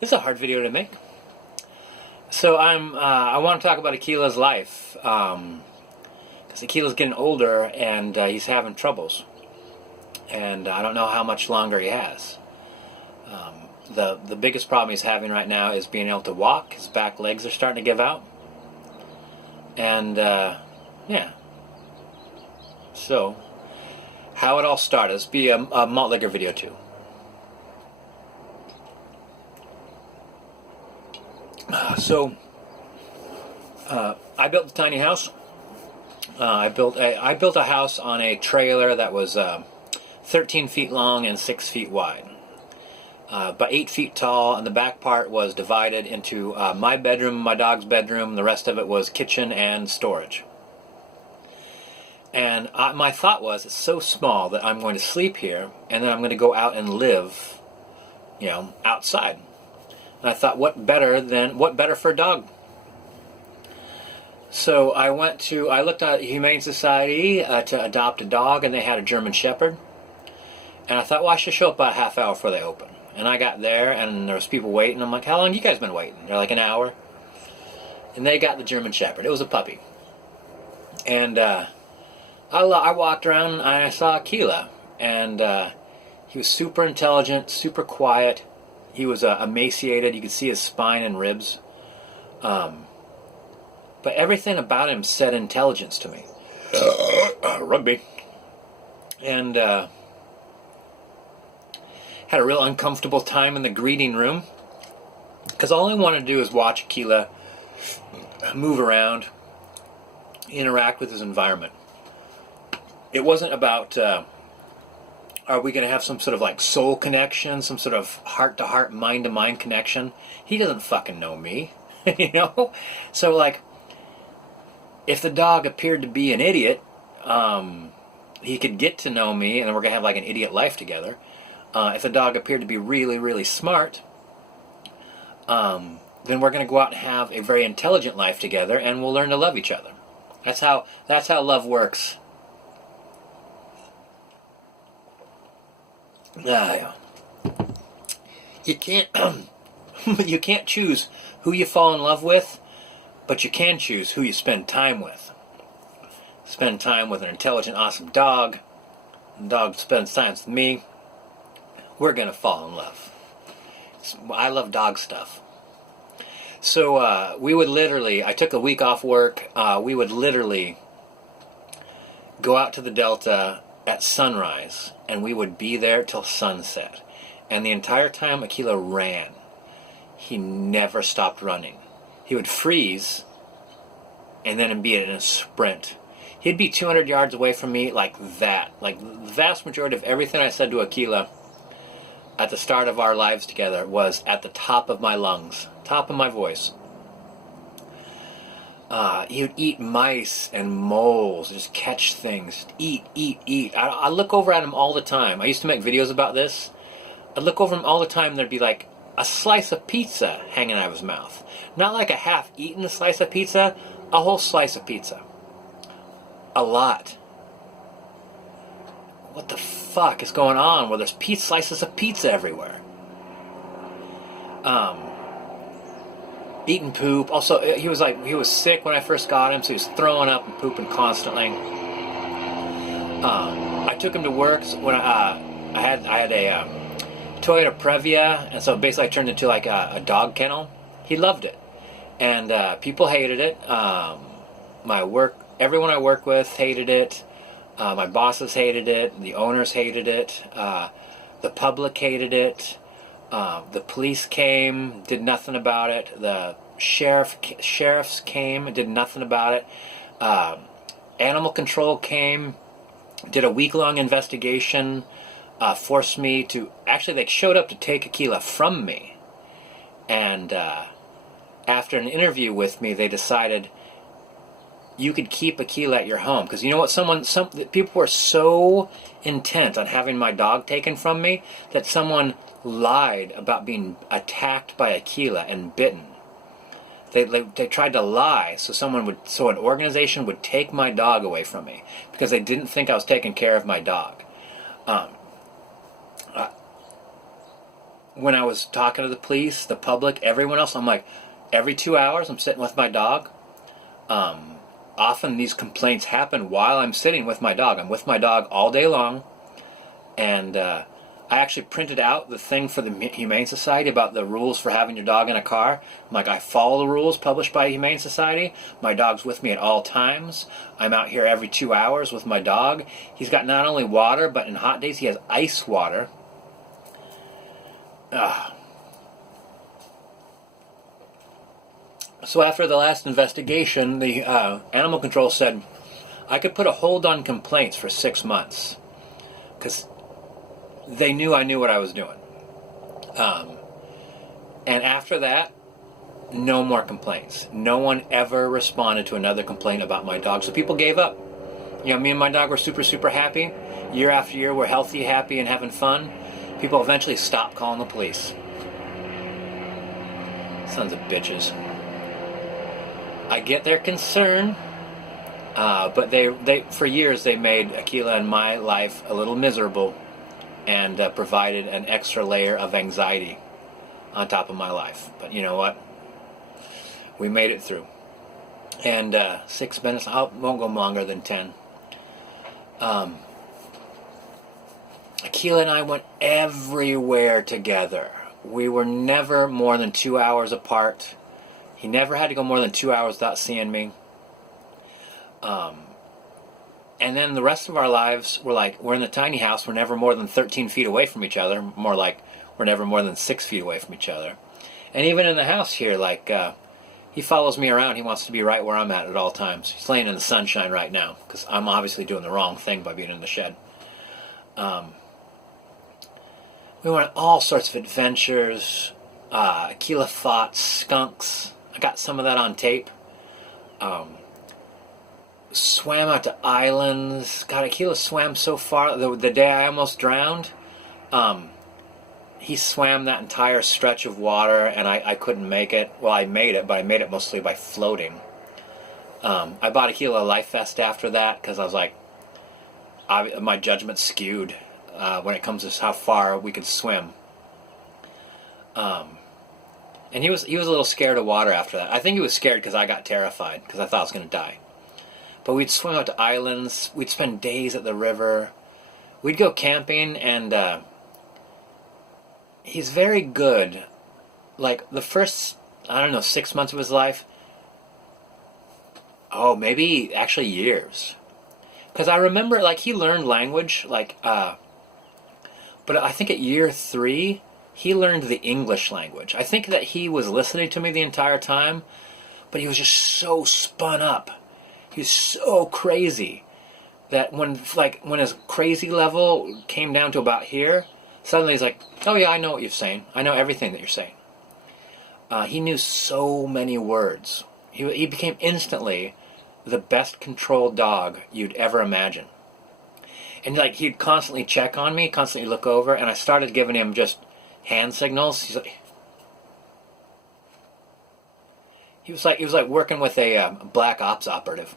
This is a hard video to make. So I want to talk about Akela's life, because Akela's getting older and he's having troubles, and I don't know how much longer he has. The biggest problem he's having right now is being able to walk. His back legs are starting to give out, and yeah. So how it all started. This be a malt liquor video too. I built a tiny house. I built a house on a trailer that was 13 feet long and 6 feet wide, about 8 feet tall, and the back part was divided into my bedroom, my dog's bedroom. The rest of it was kitchen and storage. And my thought was, it's so small that I'm going to sleep here, and then I'm going to go out and live, outside. And I thought, what better for a dog? So I looked at Humane Society to adopt a dog, and they had a German Shepherd. And I thought, well, I should show up about a half hour before they open. And I got there, and there was people waiting. I'm like, how long you guys been waiting? They're like, an hour. And they got the German Shepherd. It was a puppy. And I walked around, and I saw Akela. And he was super intelligent, super quiet. He was emaciated. You could see his spine and ribs. But everything about him said intelligence to me. Rugby. And had a real uncomfortable time in the greeting room, because all I wanted to do is watch Akela move around, interact with his environment. It wasn't about, are we going to have some sort of like soul connection, some sort of heart-to-heart, mind-to-mind connection? He doesn't fucking know me, So like, if the dog appeared to be an idiot, he could get to know me, and then we're going to have like an idiot life together. If the dog appeared to be really, really smart, then we're going to go out and have a very intelligent life together, and we'll learn to love each other. That's how love works. You can't choose who you fall in love with, but you can choose who you spend time with. Spend time with an intelligent, awesome dog. The dog spends time with me. We're gonna fall in love. I love dog stuff. So we would literally, I took a week off work, we would literally go out to the Delta at sunrise, and we would be there till sunset. And the entire time Akela ran. He never stopped running. He would freeze, and then be in a sprint. He'd be 200 yards away from me like that. Like, the vast majority of everything I said to Akela at the start of our lives together was at the top of my lungs, top of my voice. He would eat mice and moles, just catch things, eat. I look over at him all the time. I used to make videos about this. I'd look over him all the time, and there'd be like a slice of pizza hanging out of his mouth. Not like a half-eaten slice of pizza, a whole slice of pizza. A lot. What the fuck is going on where there's slices of pizza everywhere? Eating poop. Also, he was sick when I first got him, so he was throwing up and pooping constantly. I took him to work when I had a Toyota Previa, and so basically I turned into like a dog kennel. He loved it, and people hated it. Everyone I work with hated it. My bosses hated it. The owners hated it. The public hated it. The police came, did nothing about it. The sheriffs came, did nothing about it. Animal control came, did a week-long investigation, forced me to... Actually, they showed up to take Akela from me. And after an interview with me, they decided you could keep Akela at your home. Because you know what? Some people were so intent on having my dog taken from me that someone lied about being attacked by Akela and bitten. They tried to lie so an organization would take my dog away from me because they didn't think I was taking care of my dog. when I was talking to the police, the public, everyone else, I'm like, every 2 hours I'm sitting with my dog. Often these complaints happen while I'm sitting with my dog. I'm with my dog all day long. And I actually printed out the thing for the Humane Society about the rules for having your dog in a car. I'm like, I follow the rules published by the Humane Society. My dog's with me at all times. I'm out here every 2 hours with my dog. He's got not only water, but in hot days he has ice water. So after the last investigation, the animal control said I could put a hold on complaints for 6 months because they knew I knew what I was doing. And after that, no more complaints. No one ever responded to another complaint about my dog. So people gave up. You know, me and my dog were super, super happy. Year after year, we're healthy, happy, and having fun. People eventually stopped calling the police. Sons of bitches. I get their concern, but they for years they made Akela and my life a little miserable, and provided an extra layer of anxiety on top of my life. But you know what? We made it through. And 6 minutes, I won't go longer than 10. Akela and I went everywhere together. We were never more than 2 hours apart. He never had to go more than 2 hours without seeing me. And then the rest of our lives were like, we're in the tiny house, we're never more than 13 feet away from each other. More like, we're never more than 6 feet away from each other. And even in the house here, like, he follows me around. He wants to be right where I'm at all times. He's laying in the sunshine right now, because I'm obviously doing the wrong thing by being in the shed. We went on all sorts of adventures. Akela fought skunks. I got some of that on tape. Swam out to islands. God, Akela swam so far. The day I almost drowned, he swam that entire stretch of water, and I couldn't make it. Well, I made it, but I made it mostly by floating. I bought Akela a life vest after that, because I was like, my judgment skewed when it comes to how far we could swim. And he was a little scared of water after that. I think he was scared because I got terrified, because I thought I was going to die. But we'd swim out to islands. We'd spend days at the river. We'd go camping, and he's very good. Like, the first, 6 months of his life, maybe actually years. Because I remember, like, he learned language, like, but I think at year 3, he learned the English language. I think that he was listening to me the entire time, but he was just so spun up. He was so crazy that when his crazy level came down to about here, suddenly he's like, oh yeah, I know what you're saying. I know everything that you're saying. He knew so many words. He became instantly the best controlled dog you'd ever imagine. And like, he'd constantly check on me, constantly look over, and I started giving him just hand signals. He was like working with a black ops operative.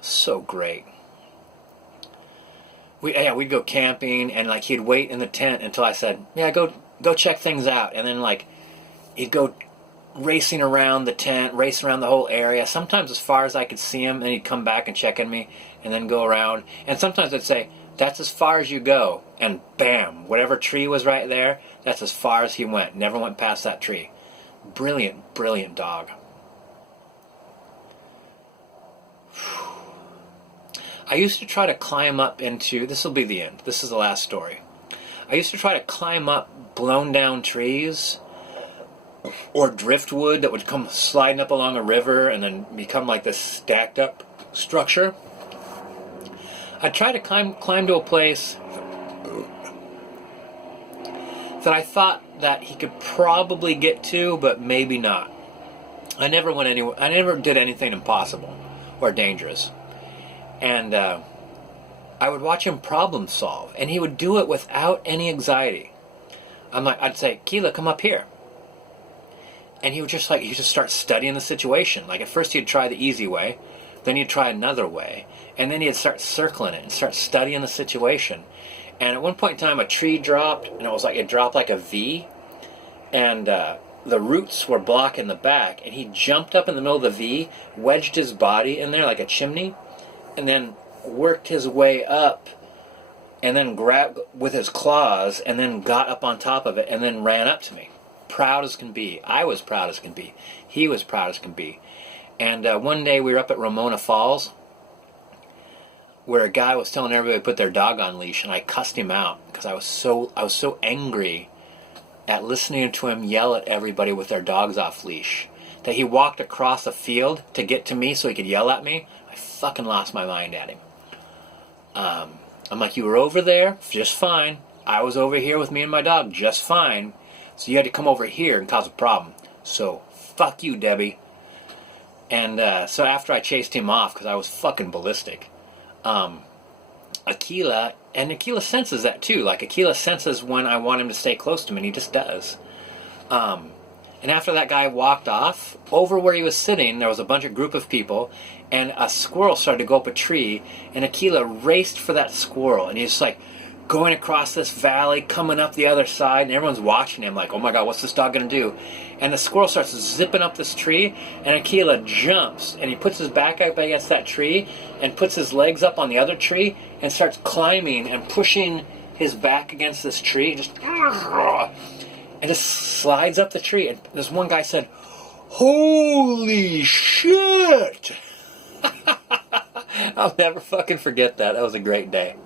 So great. We'd go camping, and like, he'd wait in the tent until I said, yeah, go check things out. And then like, he'd go racing around the tent, race around the whole area, sometimes as far as I could see him, and he'd come back and check on me, and then go around. And sometimes I'd say, that's as far as you go. And bam, whatever tree was right there, that's as far as he went. Never went past that tree. Brilliant, brilliant dog. I used to try to climb up into, this will be the end, this is the last story. I used to try to climb up blown down trees or driftwood that would come sliding up along a river and then become like this stacked up structure. I'd try to climb to a place that I thought that he could probably get to, but maybe not. I never went anywhere. I never did anything impossible or dangerous. And I would watch him problem solve, and he would do it without any anxiety. I'd say, Akela, come up here. And he would just start studying the situation. Like, at first he'd try the easy way, then he'd try another way, and then he'd start circling it and start studying the situation. And at one point in time, a tree dropped, and it dropped like a V, and the roots were blocking the back, and he jumped up in the middle of the V, wedged his body in there like a chimney, and then worked his way up, and then grabbed with his claws, and then got up on top of it, and then ran up to me. Proud as can be. I was proud as can be. He was proud as can be. And one day we were up at Ramona Falls, where a guy was telling everybody to put their dog on leash, and I cussed him out because I was so angry at listening to him yell at everybody with their dogs off leash that he walked across the field to get to me so he could yell at me. I fucking lost my mind at him. I'm like, you were over there just fine. I was over here with me and my dog just fine. So you had to come over here and cause a problem. So fuck you, Debbie. And so after I chased him off because I was fucking ballistic, Akela senses that too. Like, Akela senses when I want him to stay close to me, and he just does. And after that guy walked off, over where he was sitting, there was a group of people, and a squirrel started to go up a tree, and Akela raced for that squirrel, and he's like going across this valley, coming up the other side, and everyone's watching him like, oh my god, what's this dog gonna do? And the squirrel starts zipping up this tree, and Akela jumps, and he puts his back up against that tree, and puts his legs up on the other tree, and starts climbing and pushing his back against this tree, and just slides up the tree. And this one guy said, holy shit! I'll never fucking forget that. That was a great day.